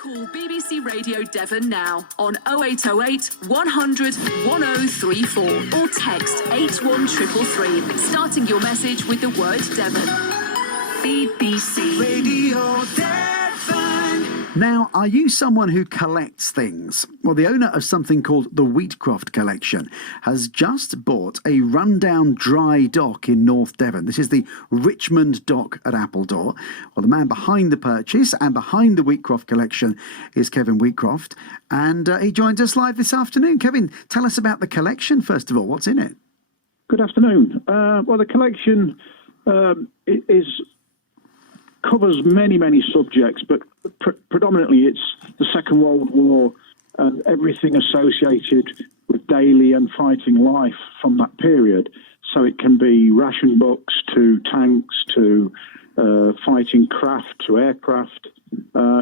Call BBC Radio Devon now on 0808 100 1034 or text 81333, starting your message with the word Devon. BBC Radio Devon. Now, are you someone who collects things? Well, the owner of something called the Wheatcroft Collection has just bought a rundown dry dock in North Devon. This is the Richmond Dock at Appledore. Well, the man behind the purchase and behind the Wheatcroft Collection is Kevin Wheatcroft, and he joins us live this afternoon. Kevin, tell us about the collection, first of all. What's in it? Good afternoon. Well, the collection covers many subjects, but predominantly it's the Second World War and everything associated with daily and fighting life from that period. So it can be ration books to tanks to fighting craft to aircraft.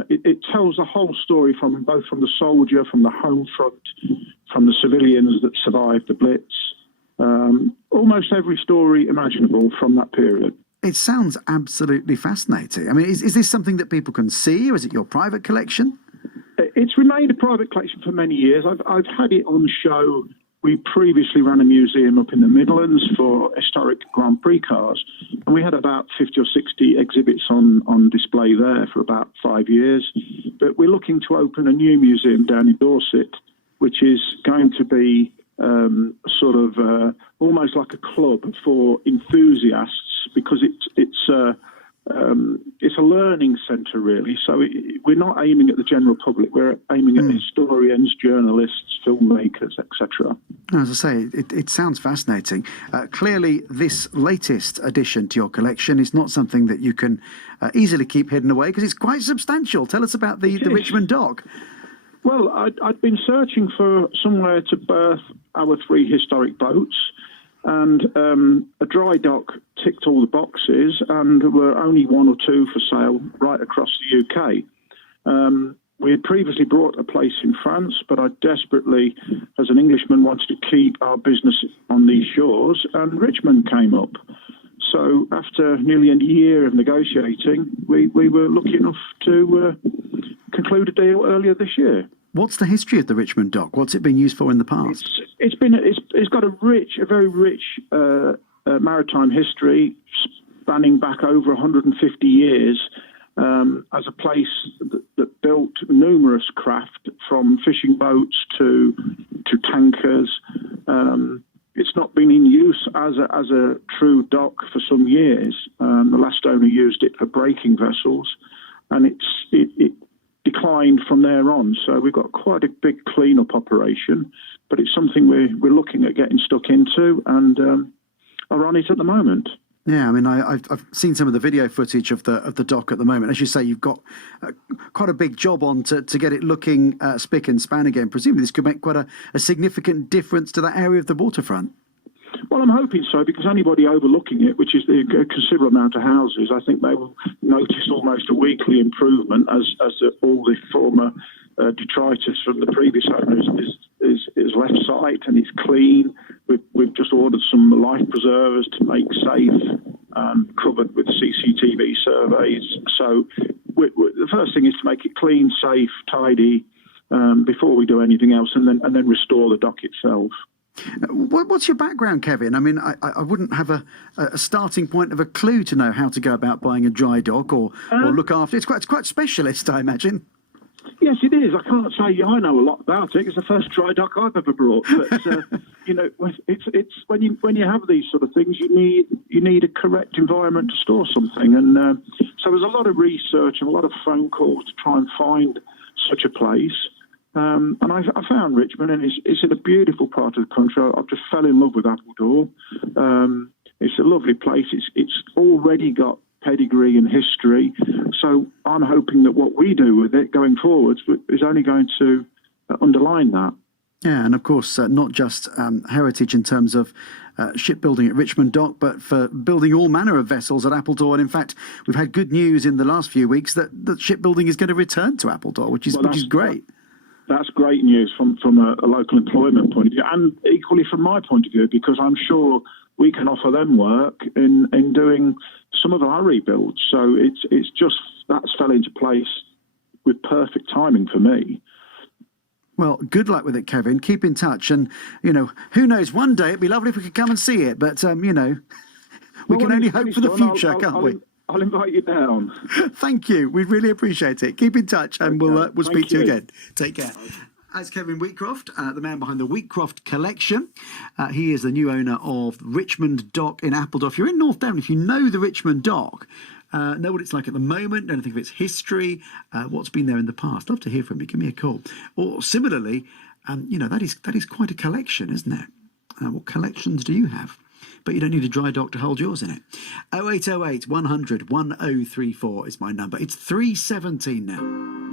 It tells the whole story from the soldier, from the home front, from the civilians that survived the Blitz. Almost every story imaginable from that period. It sounds absolutely fascinating. I mean, is this something that people can see, or is it your private collection? It's remained a private collection for many years. I've had it on show. We previously ran a museum up in the Midlands for historic Grand Prix cars, and we had about 50 or 60 exhibits on display there for about 5 years. But we're looking to open a new museum down in Dorset, which is going to be almost like a club for enthusiasts, because it's a learning centre really. So we're not aiming at the general public. We're aiming at historians, journalists, filmmakers, etc. As I say, it sounds fascinating. Clearly, this latest addition to your collection is not something that you can easily keep hidden away, because it's quite substantial. Tell us about the Richmond Dock. Well, I'd been searching for somewhere to berth our 3 historic boats, and a dry dock ticked all the boxes, and there were only 1 or 2 for sale right across the UK. We had previously bought a place in France, but I desperately, as an Englishman, wanted to keep our business on these shores, and Richmond came up. So after nearly a year of negotiating, we were lucky enough to conclude a deal earlier this year. What's the history of the Richmond Dock? What's it been used for in the past? It's got a very rich maritime history spanning back over 150 years, as a place that built numerous craft, from fishing boats to tankers. It's not been in use as a true dock for some years. The last owner used it for braking vessels, and it declined from there on. So we've got quite a big clean-up operation, but it's something we're looking at getting stuck into, and are on it at the moment. Yeah, I mean, I've seen some of the video footage of the dock at the moment. As you say, you've got quite a big job on to get it looking spick and span again. Presumably this could make quite a significant difference to that area of the waterfront. Well, I'm hoping so, because anybody overlooking it, which is a considerable amount of houses, I think they will notice almost a weekly improvement as all the former detritus from the previous owners is left sight and it's clean. We've just ordered some life preservers to make safe, covered with CCTV surveys. So the first thing is to make it clean, safe, tidy, before we do anything else, and then restore the dock itself. What's your background, Kevin? I mean, I wouldn't have a starting point of a clue to know how to go about buying a dry dock or look after it. It's quite specialist, I imagine. Yes, it is. I can't say I know a lot about it. It's the first dry dock I've ever brought. But it's when you have these sort of things, you need a correct environment to store something, and so there's a lot of research and a lot of phone calls to try and find such a place. And I found Richmond, and it's in a beautiful part of the country. I just fell in love with Appledore. It's a lovely place. It's already got pedigree and history. So I'm hoping that what we do with it going forwards is only going to underline that. Yeah, and of course, not just heritage in terms of shipbuilding at Richmond Dock, but for building all manner of vessels at Appledore. And in fact, we've had good news in the last few weeks that shipbuilding is going to return to Appledore, which is great. That's great news from a local employment point of view, and equally from my point of view, because I'm sure we can offer them work in doing some of our rebuilds. So it's just that's fell into place with perfect timing for me. Well, good luck with it, Kevin. Keep in touch. And, who knows, one day it'd be lovely if we could come and see it. But, we can only hope for the future, can't we? I'll invite you down. Thank you. We really appreciate it. Keep in touch and we'll speak to you again. Take care. That's Kevin Wheatcroft, the man behind the Wheatcroft Collection. He is the new owner of Richmond Dock in Appledore. If you're in North Devon, if you know the Richmond Dock, know what it's like at the moment, know anything of its history, what's been there in the past, love to hear from you. Give me a call. Or similarly, that is quite a collection, isn't it? What collections do you have? But you don't need a dry dock to hold yours in it. 0808 100 1034 is my number. It's 3:17 now.